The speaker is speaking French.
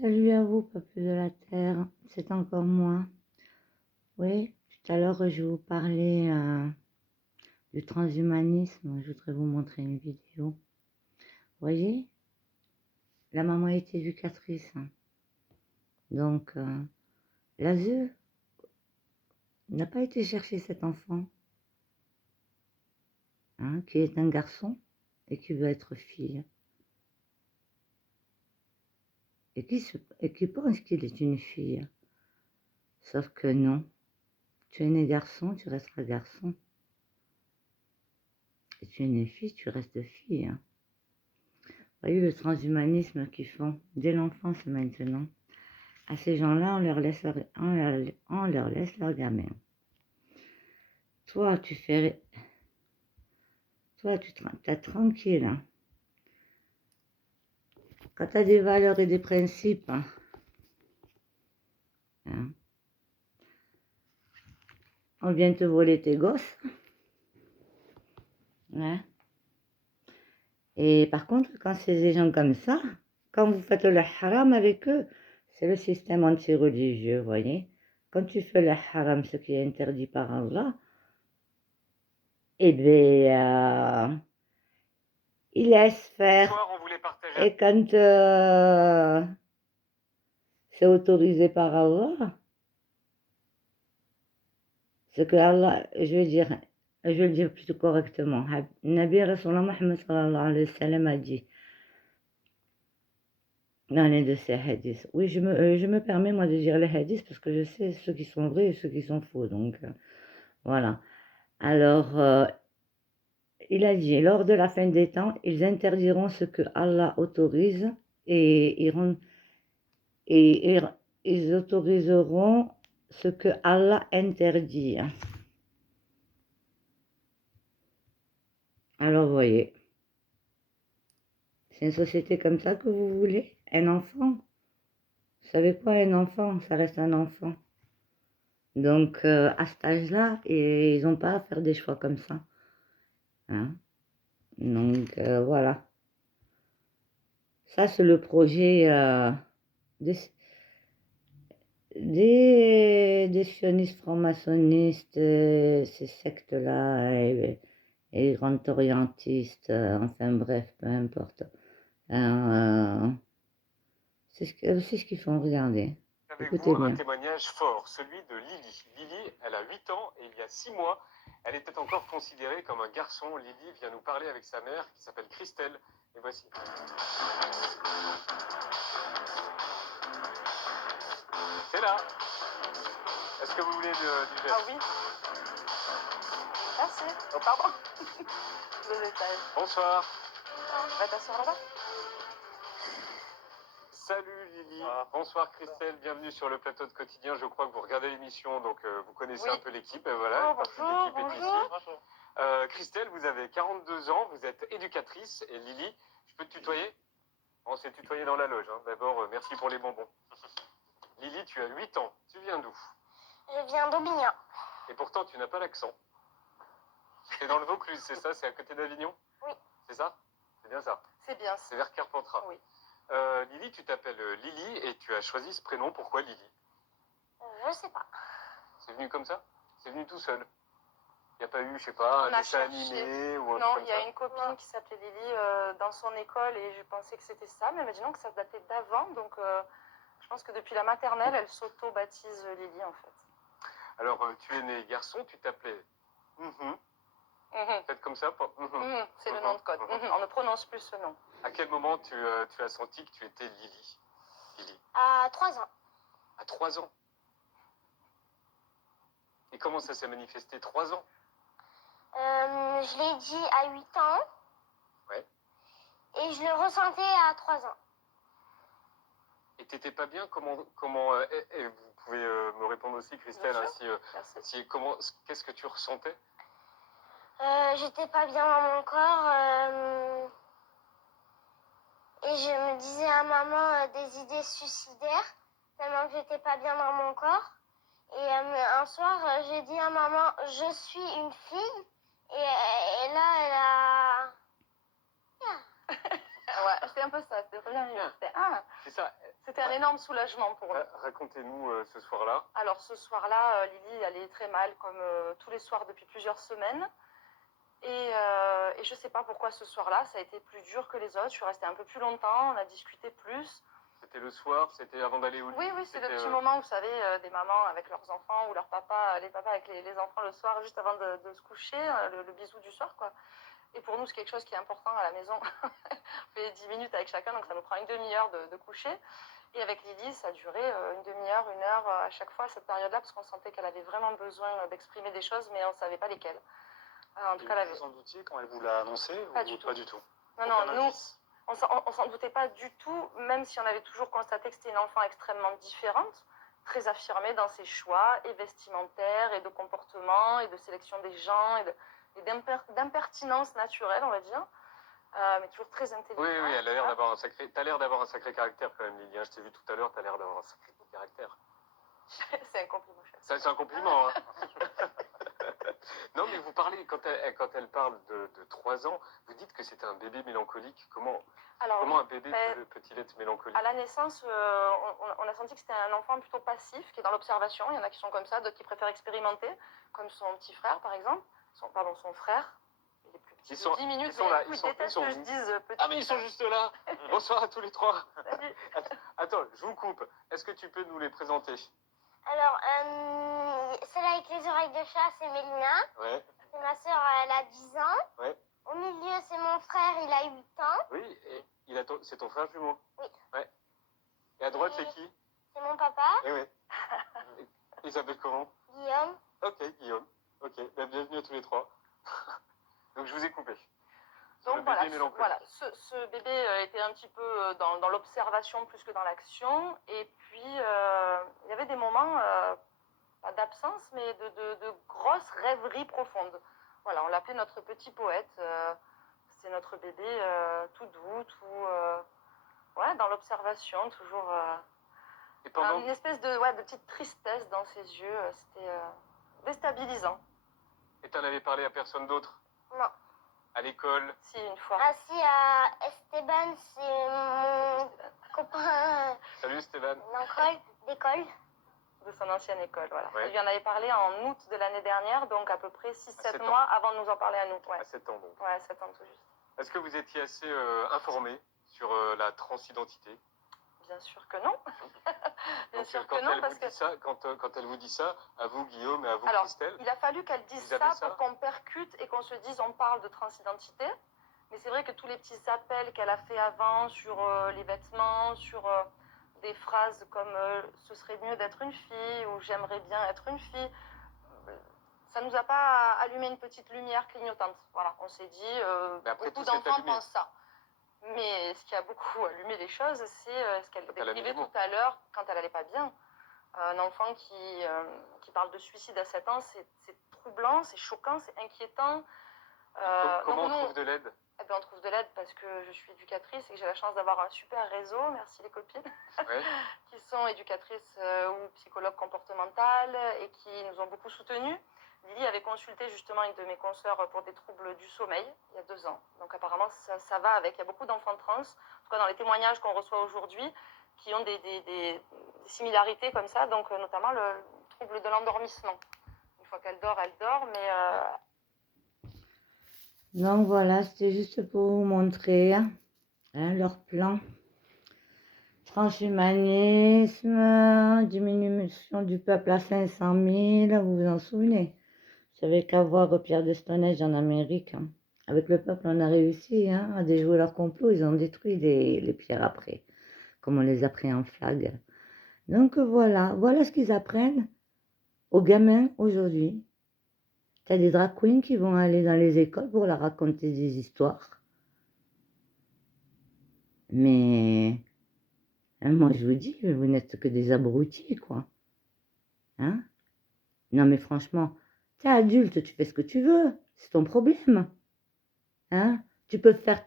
Salut à vous, peuple de la Terre, c'est encore moi. Oui, tout à l'heure, je vais vous parler du transhumanisme. Je voudrais vous montrer une vidéo. Vous voyez, la maman est éducatrice. Donc, l'ASE n'a pas été chercher cet enfant, qui est un garçon et qui veut être fille. Et qui pense qu'il est une fille. Sauf que non. Tu es né garçon, tu resteras garçon. Et tu es né fille, tu restes fille. Vous voyez le transhumanisme qu'ils font dès l'enfance maintenant. À ces gens-là, on leur laisse leur gamin. Toi, tu t'es tranquille. Quand tu as des valeurs et des principes, on vient te voler tes gosses. Et par contre, quand c'est des gens comme ça, quand vous faites le haram avec eux, c'est le système anti-religieux, vous voyez. Quand tu fais le haram, ce qui est interdit par Allah, eh bien, il laisse faire. Et quand c'est autorisé par Allah, ce que Allah, je vais le dire plutôt correctement. Nabi Rasulallah Muhammad sallallahu alayhi wa sallam a dit dans l'un de ses hadiths. Oui, je me permets moi de dire les hadiths parce que je sais ceux qui sont vrais et ceux qui sont faux. Donc voilà. Alors, il a dit, lors de la fin des temps, ils interdiront ce que Allah autorise et ils autoriseront ce que Allah interdit. Alors, vous voyez, c'est une société comme ça que vous voulez? Un enfant? Vous savez quoi, un enfant? Ça reste un enfant. Donc, à cet âge-là, ils n'ont pas à faire des choix comme ça. Donc, voilà. Ça, c'est le projet des sionistes franc-maçonnistes, ces sectes-là, et grands orientistes, enfin bref, peu importe. C'est ce qu'ils font, regarder. Avec vous, un témoignage fort, celui de Lily. Lily, elle a 8 ans et il y a 6 mois, elle était encore considérée comme un garçon. Lily vient nous parler avec sa mère qui s'appelle Christelle. Et voici. C'est là. Est-ce que vous voulez du geste? Ah oui. Merci. Oh, pardon. Le détail. Bonsoir. Va t'asseoir là-bas. Salut Lily. Bonsoir Christelle, bienvenue sur le plateau de Quotidien. Je crois que vous regardez l'émission, donc vous connaissez un peu l'équipe. Et voilà, bonjour. Christelle, vous avez 42 ans, vous êtes éducatrice. Et Lily, je peux te tutoyer? On s'est tutoyé dans la loge. D'abord, merci pour les bonbons. Lily, tu as 8 ans. Tu viens d'où? Je viens d'Aubignan. Et pourtant, tu n'as pas l'accent. C'est dans le Vaucluse, c'est ça? C'est à côté d'Avignon? Oui. C'est ça? C'est bien ça? C'est bien. C'est vers Carpentras. Oui. Lily, tu t'appelles Lily et tu as choisi ce prénom. Pourquoi Lily? Je sais pas. C'est venu comme ça? C'est venu tout seul? Il n'y a pas eu, je sais pas, un dessin animé ou un truc comme ça? Non, il y a une copine qui s'appelait Lily dans son école et je pensais que c'était ça, mais elle m'a dit non, que ça datait d'avant, donc je pense que depuis la maternelle, elle s'auto-baptise Lily en fait. Alors, tu es né garçon, tu t'appelais Peut-être comme ça? C'est le nom de code. On ne prononce plus ce nom. À quel moment tu as senti que tu étais Lily? À 3 ans. À 3 ans? Et comment ça s'est manifesté? 3 ans? Je l'ai dit à 8 ans. Ouais. Et je le ressentais à 3 ans. Et t'étais pas bien? Comment et vous pouvez me répondre aussi, Christelle, qu'est-ce que tu ressentais? J'étais pas bien dans mon corps. Et je me disais à maman des idées suicidaires, tellement que j'étais pas bien dans mon corps. Et un soir, j'ai dit à maman, je suis une fille. Et là, elle a... Ouais, c'était un peu ça, c'était vraiment... C'est ça. C'était un énorme soulagement pour nous. Racontez-nous ce soir-là. Alors ce soir-là, Lily allait très mal, comme tous les soirs depuis plusieurs semaines. Et je ne sais pas pourquoi ce soir-là, ça a été plus dur que les autres. Je suis restée un peu plus longtemps, on a discuté plus. C'était le soir, c'était avant d'aller au lit. Oui, c'est le petit moment, vous savez, des mamans avec leurs enfants ou leur papa, les papas avec les enfants le soir, juste avant de se coucher, le bisou du soir, quoi. Et pour nous, c'est quelque chose qui est important à la maison. On fait 10 minutes avec chacun, donc ça nous prend une demi-heure de coucher. Et avec Lydie, ça a duré une demi-heure, une heure à chaque fois, cette période-là, parce qu'on sentait qu'elle avait vraiment besoin d'exprimer des choses, mais on ne savait pas lesquelles. En tout cas, vous en doutiez quand elle vous l'a annoncé Pas ou du tout. Pas du tout. Non, nous, on s'en doutait pas du tout, même si on avait toujours constaté que c'était une enfant extrêmement différente, très affirmée dans ses choix, et vestimentaires, et de comportement, et de sélection des gens, et d'impertinence naturelle, on va dire. Mais toujours très intelligente. Oui, elle a l'air d'avoir un sacré... T'as l'air d'avoir un sacré caractère quand même, Lily. Je t'ai vu tout à l'heure, t'as l'air d'avoir un sacré caractère. C'est un compliment, chef. Ça, c'est un compliment, hein. Non, mais vous parlez, quand elle parle de 3 ans, vous dites que c'était un bébé mélancolique. Comment un bébé peut-il être mélancolique? À la naissance, on a senti que c'était un enfant plutôt passif, qui est dans l'observation. Il y en a qui sont comme ça, d'autres qui préfèrent expérimenter, comme son petit frère, par exemple. Son frère. Il est plus petit de 10 minutes. Ils sont là. Ils détestent que je dise petit. Ah, mais ils sont juste là. Bonsoir à tous les 3. Salut. Attends, je vous coupe. Est-ce que tu peux nous les présenter? Alors, celle avec les oreilles de chat, c'est Mélina. Ouais. C'est ma soeur, elle a 10 ans. Ouais. Au milieu, c'est mon frère, il a 8 ans. Oui, et c'est ton frère jumeau? Oui. Ouais. Et à droite, c'est qui? C'est mon papa. Eh oui. Il s'appelle comment? Guillaume. Ok, Guillaume. Ok, bienvenue à tous les 3. Donc je vous ai coupé. Donc voilà, ce bébé était un petit peu dans l'observation plus que dans l'action. Et puis, il y avait des moments, pas d'absence, mais de grosses rêveries profondes. Voilà, on l'appelait notre petit poète. C'est notre bébé tout doux, dans l'observation, toujours une espèce de petite tristesse dans ses yeux. C'était déstabilisant. Et t'en avais parlé à personne d'autre? Non. À l'école? Si, une fois. Ah si, à Esteban, c'est mon copain Salut Esteban. d'école. De son ancienne école, voilà. Ouais. Elle lui en avait parlé en août de l'année dernière, donc à peu près 6-7 mois avant de nous en parler à nous. Ouais. À 7 ans donc. Ouais, 7 ans tout juste. Est-ce que vous étiez assez informé sur la transidentité? Bien sûr que non. Bien Donc, sûr quand que non, elle parce vous dit ça, quand elle vous dit ça, à vous Guillaume et à vous Alors, Christelle, il a fallu qu'elle dise vous avez ça pour qu'on percute et qu'on se dise on parle de transidentité. Mais c'est vrai que tous les petits appels qu'elle a fait avant sur les vêtements, sur des phrases comme ce serait mieux d'être une fille ou j'aimerais bien être une fille, ça nous a pas allumé une petite lumière clignotante. Voilà, on s'est dit beaucoup d'enfants pensent ça. Mais ce qui a beaucoup allumé les choses, c'est ce qu'elle décrivait tout à l'heure quand elle n'allait pas bien. Un enfant qui parle de suicide à 7 ans, c'est troublant, c'est choquant, c'est inquiétant. comment on trouve de l'aide? Eh bien, on trouve de l'aide parce que je suis éducatrice et que j'ai la chance d'avoir un super réseau, merci les copines, Ouais. qui sont éducatrices ou psychologues comportementales et qui nous ont beaucoup soutenus. Lily avait consulté justement une de mes consoeurs pour des troubles du sommeil il y a 2 ans. Donc apparemment ça va avec. Il y a beaucoup d'enfants trans, en tout cas dans les témoignages qu'on reçoit aujourd'hui, qui ont des similarités comme ça, donc notamment le trouble de l'endormissement. Une fois qu'elle dort, mais... Donc voilà, c'était juste pour vous montrer leur plan. Transhumanisme, diminution du peuple à 500 000, vous vous en souvenez? Vous savez qu'à voir Pierre de Stonehenge en Amérique, avec le peuple, on a réussi à déjouer leur complot. Ils ont détruit les pierres après, comme on les a pris en flag. Donc voilà ce qu'ils apprennent aux gamins aujourd'hui. T'as des drag queens qui vont aller dans les écoles pour leur raconter des histoires. Mais moi je vous dis, vous n'êtes que des abrutis, quoi. Hein? Non mais franchement, t'es adulte, tu fais ce que tu veux, c'est ton problème. Hein? Tu peux faire